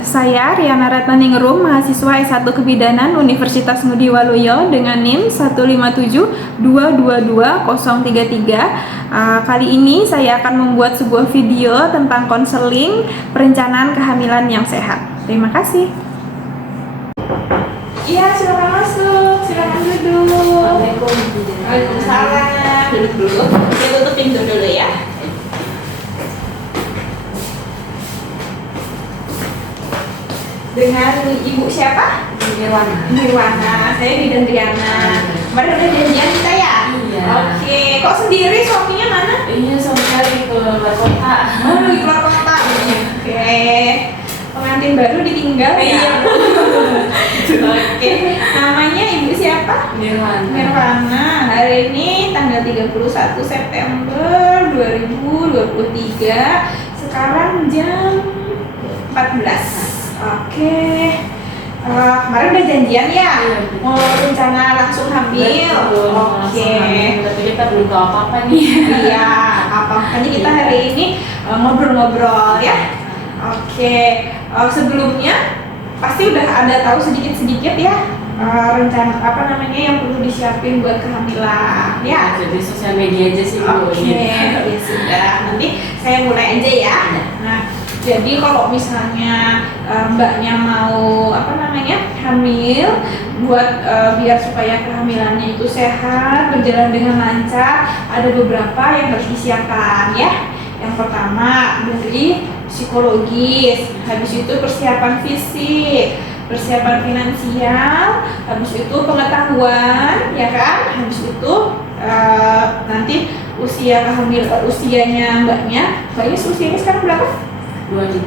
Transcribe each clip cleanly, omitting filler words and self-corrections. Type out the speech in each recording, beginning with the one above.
Saya Riana Ratnaningrum, mahasiswa S1 Kebidanan Universitas Ngudi Waluyo dengan NIM 157222033. Kali ini saya akan membuat sebuah video tentang konseling perencanaan kehamilan yang sehat. Terima kasih. Iya, silakan masuk, silakan duduk. Waalaikumsalam. Duduk dulu. Kita tutup pintu dulu ya. Dengan Ibu siapa? Nirwana. Saya Bidan Riana. Kemarin udah janjian kita ya? Iya. Oke. Kok sendiri? Suaminya mana? Iya, suami lagi ke luar kota. Oh, lagi keluar kota. Oke. Pengantin baru ditinggal ya? Iya. Oke. Namanya Ibu siapa? Nirwana. Hari ini tanggal 31 September 2023. Sekarang jam 14. Oke. Kemarin udah janjian ya? Iya. Mau rencana langsung hamil? Oke. Tapi kita belum tahu apa-apa nih. Iya, makanya kita hari ini ngobrol-ngobrol ya. Oke. Sebelumnya pasti udah ada tahu sedikit-sedikit ya rencana apa namanya yang perlu disiapin buat kehamilan ya. Jadi sosial media aja sih Bu. Oke, ya sudah. Nanti saya mulai aja ya. Nah, jadi kalau misalnya mbaknya mau apa namanya hamil, buat biar supaya kehamilannya itu sehat, berjalan dengan lancar, ada beberapa yang harus disiapkan ya. Yang pertama dari psikologis, habis itu persiapan fisik, persiapan finansial, habis itu pengetahuan, ya kan? Habis itu nanti usianya mbaknya usianya sekarang berapa? 25.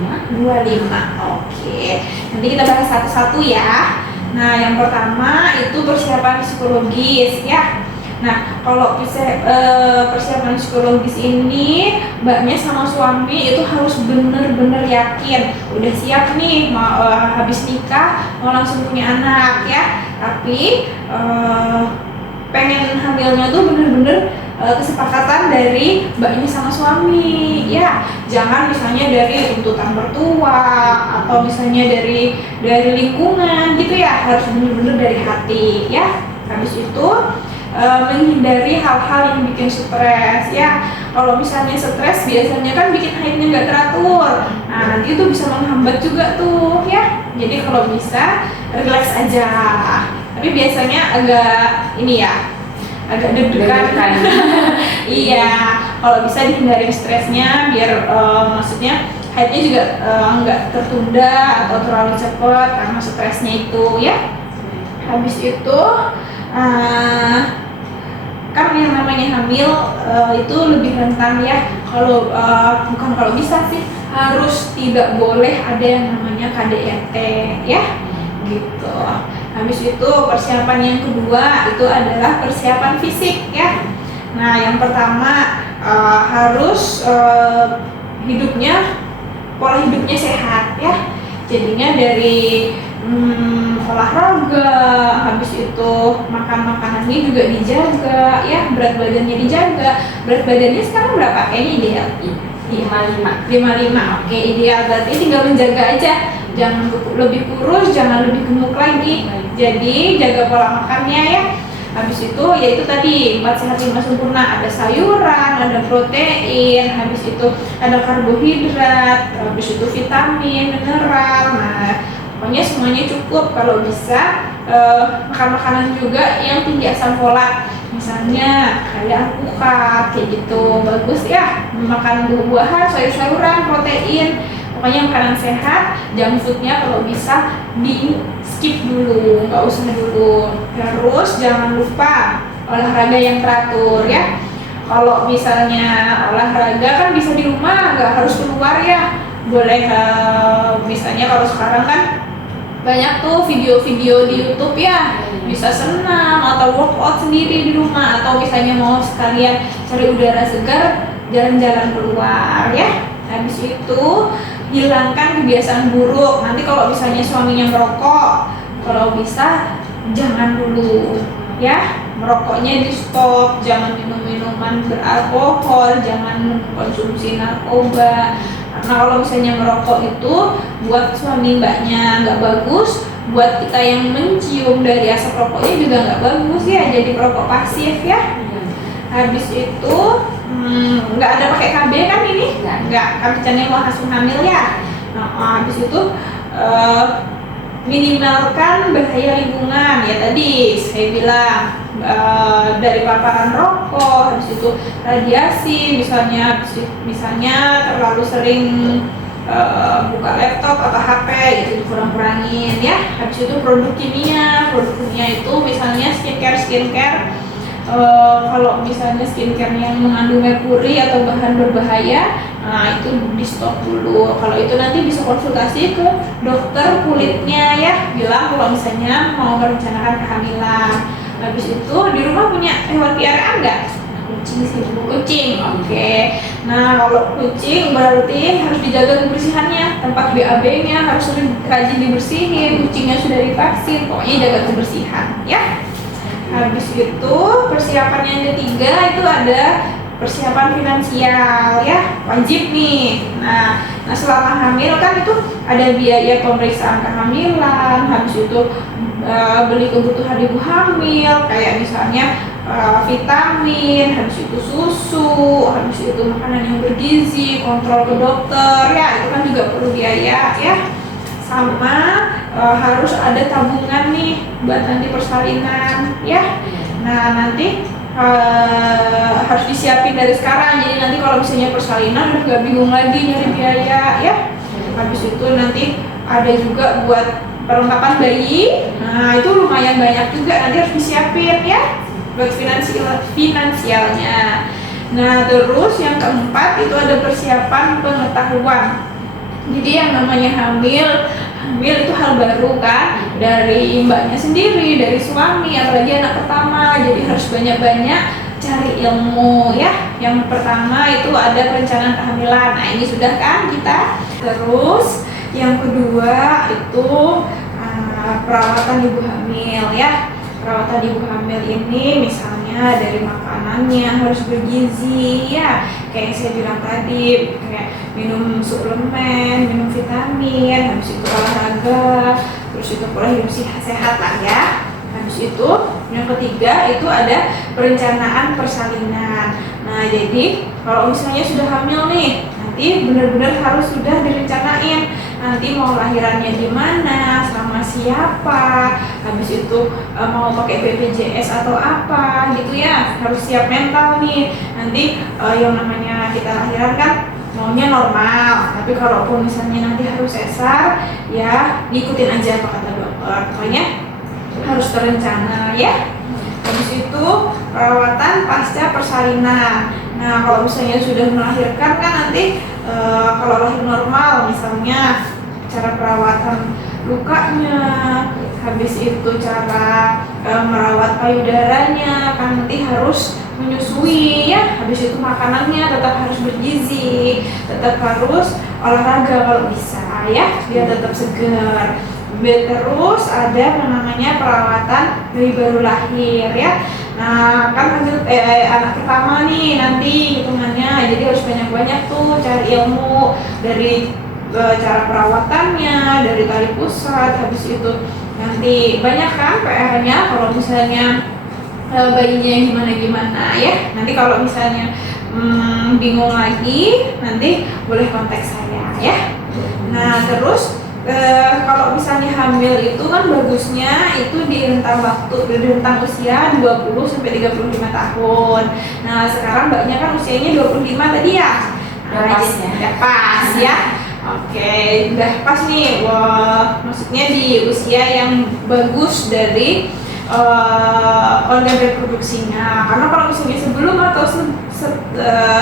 Oke. Nanti kita bahas satu-satu ya. Nah, yang pertama itu persiapan psikologis ya. Nah, kalau persiapan psikologis ini mbaknya sama suami itu harus bener-bener yakin udah siap nih mau habis nikah mau langsung punya anak ya. Tapi pengen hamilnya tuh bener-bener kesepakatan dari mbaknya sama suami ya. Jangan misalnya dari tuntutan mertua atau misalnya dari lingkungan gitu ya. Harus bener-bener dari hati ya. Habis itu menghindari hal-hal yang bikin stres ya. Kalau misalnya stres biasanya kan bikin haidnya nggak teratur. Nah, nanti itu bisa menghambat juga tuh ya. Jadi kalau bisa relax aja. Tapi biasanya agak ini ya, agak deg-degan. Iya, kalau bisa dihindari stresnya biar maksudnya haidnya juga nggak tertunda atau terlalu cepat karena stresnya itu ya. Habis itu kan yang namanya hamil itu lebih rentan ya. Kalau bukan kalau bisa sih, harus tidak boleh ada yang namanya KDRT ya gitu. Habis itu persiapan yang kedua itu adalah persiapan fisik ya. Nah, yang pertama harus pola hidupnya sehat ya. Jadinya dari olahraga, habis itu makan makanannya juga dijaga ya, berat badannya dijaga. Berat badannya sekarang berapa? Kayaknya ideal 55. Oke, ideal. Berarti tinggal menjaga aja, jangan lebih kurus, jangan lebih gemuk lagi. Jadi jaga pola makannya ya. Habis itu yaitu tadi 4 sehat 5 sempurna, ada sayuran, ada protein, habis itu ada karbohidrat, habis itu vitamin, mineral. Nah, pokoknya semuanya cukup. Kalau bisa makan makanan juga yang tinggi asam folat, misalnya kayak alpukat kayak gitu, bagus ya. Makan buah-buahan, sayur-sayuran, protein, pokoknya makanan sehat. Junk foodnya kalau bisa di skip dulu, nggak usah dulu. Terus jangan lupa olahraga yang teratur ya. Kalau misalnya olahraga kan bisa di rumah, nggak harus keluar ya. Boleh misalnya kalau sekarang kan banyak tuh video-video di YouTube ya, bisa senam atau workout sendiri di rumah, atau misalnya mau sekalian cari udara segar, jalan-jalan keluar ya. Habis itu hilangkan kebiasaan buruk. Nanti kalau misalnya suaminya merokok, kalau bisa jangan dulu ya, merokoknya di stop, jangan minum minuman beralkohol, jangan konsumsi narkoba. Nah kalau misalnya merokok itu buat suami mbaknya nggak bagus, buat kita yang mencium dari asap rokoknya juga nggak bagus ya, jadi perokok pasif ya. Habis itu nggak ada pakai KB kan ini? Nggak, kami channel langsung hamil ya. Nah, habis itu minimalkan bahaya lingkungan ya, tadi saya bilang dari paparan rokok, habis itu radiasi, misalnya terlalu sering buka laptop atau HP gitu dikurang-kurangin ya. Habis itu produk kimia itu misalnya skincare kalau misalnya skincare yang mengandung merkuri atau bahan berbahaya, nah itu di stop dulu. Kalau itu nanti bisa konsultasi ke dokter kulitnya ya, bilang kalau misalnya mau merencanakan kehamilan. Habis itu di rumah punya hewan piaraan nggak? Kucing sih Bu. Kucing, oke. Nah kalau kucing berarti harus dijaga kebersihannya, tempat BAB-nya harus rajin dibersihin, kucingnya sudah divaksin, pokoknya jaga kebersihan ya. Habis itu persiapan yang ketiga itu ada persiapan finansial ya, wajib nih. Nah selama hamil kan itu ada biaya pemeriksaan kehamilan, habis itu beli kebutuhan ibu hamil kayak misalnya vitamin, habis itu susu, habis itu makanan yang bergizi, kontrol ke dokter ya, itu kan juga perlu biaya ya. Sama harus ada tabungan nih buat nanti persalinan ya. Nah nanti harus disiapin dari sekarang, jadi nanti kalau misalnya persalinan udah gak bingung lagi nyari biaya ya. Habis itu nanti ada juga buat perlengkapan bayi, nah itu lumayan banyak juga, nanti harus disiapin ya buat finansialnya. Nah terus yang keempat itu ada persiapan pengetahuan. Jadi yang namanya hamil itu hal baru kan, dari mbaknya sendiri, dari suami, apalagi anak pertama, jadi harus banyak-banyak cari ilmu ya. Yang pertama itu ada perencanaan kehamilan, nah ini sudah kan kita. Terus yang kedua itu perawatan ibu hamil ya. Perawatan ibu hamil ini misalnya dari makanannya harus bergizi ya, kayak yang saya bilang tadi, kayak minum suplemen, minum vitamin, habis itu olahraga, terus itu pola hidup sehat lah ya. Habis itu yang ketiga itu ada perencanaan persalinan. Nah jadi kalau misalnya sudah hamil nih, nanti benar-benar harus sudah direncanain nanti mau lahirannya di mana, sama siapa, habis itu mau pakai BPJS atau apa gitu ya, harus siap mental nih. Nanti yang namanya kita lahiran kan maunya normal, tapi kalaupun misalnya nanti harus sesar ya ikutin aja apa kata dokter, pokoknya harus terencana ya. Habis itu perawatan pasca persalinan. Nah kalau misalnya sudah melahirkan kan nanti kalau lahir normal misalnya cara perawatan lukanya, habis itu cara merawat payudaranya kan nanti harus menyusui ya, habis itu makanannya tetap harus bergizi, tetap harus olahraga kalau bisa ya biar tetap segar. Terus ada yang namanya perawatan bayi baru lahir ya. Nah kan anak pertama nih nanti hitungannya, jadi harus banyak-banyak tuh cari ilmu dari cara perawatannya, dari tali pusat, habis itu nanti banyak kan PR-nya kalau misalnya bayinya gimana-gimana ya. Nanti kalau misalnya bingung lagi nanti boleh kontak saya ya. Nah terus kalau misalnya hamil itu kan bagusnya itu di rentang usia 20 sampai 35 tahun. Nah sekarang mbaknya kan usianya 25 tadi ya. Nah, udah pas ya. Oke, udah pas nih. Wah, maksudnya di usia yang bagus dari organ reproduksinya. Karena kalau misalnya sebelum atau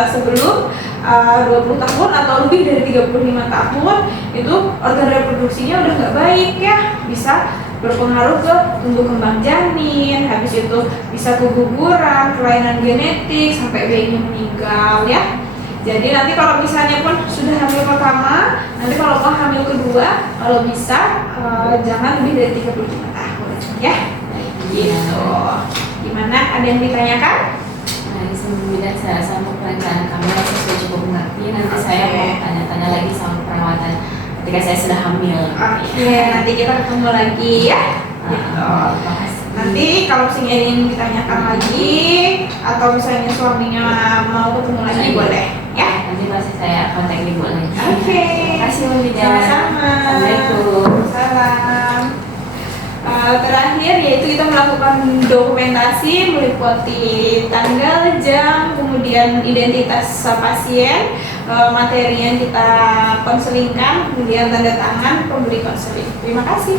sebelum 20 tahun atau lebih dari 35 tahun itu organ reproduksinya udah nggak baik ya, bisa berpengaruh ke tumbuh kembang janin, habis itu bisa keguguran, kelainan genetik sampai bayinya meninggal ya. Jadi nanti kalau misalnya pun sudah hamil pertama, nanti kalau mau hamil kedua, kalau bisa jangan lebih dari 35 tahun ya. Gitu. Gimana? Ada yang ditanyakan? Nah, di sini saya sama perencanaan kami saya sudah cukup mengerti. Nanti saya mau tanya-tanya gimana lagi sama perawatan ketika saya sudah hamil. Oke, nanti kita ketemu lagi ya. Gitu. Makasih. Nanti kalau misalnya ingin ditanyakan lagi atau misalnya suaminya mau ketemu lagi boleh ya. Nanti pasti saya kontak Ibu lagi. Oke. Terima kasih Bu Mida. Sama-sama. Assalamualaikum. Salam. Terakhir yaitu kita melakukan dokumentasi meliputi tanggal, jam, kemudian identitas pasien, materi yang kita konselingkan, kemudian tanda tangan pemberi konseling. Terima kasih.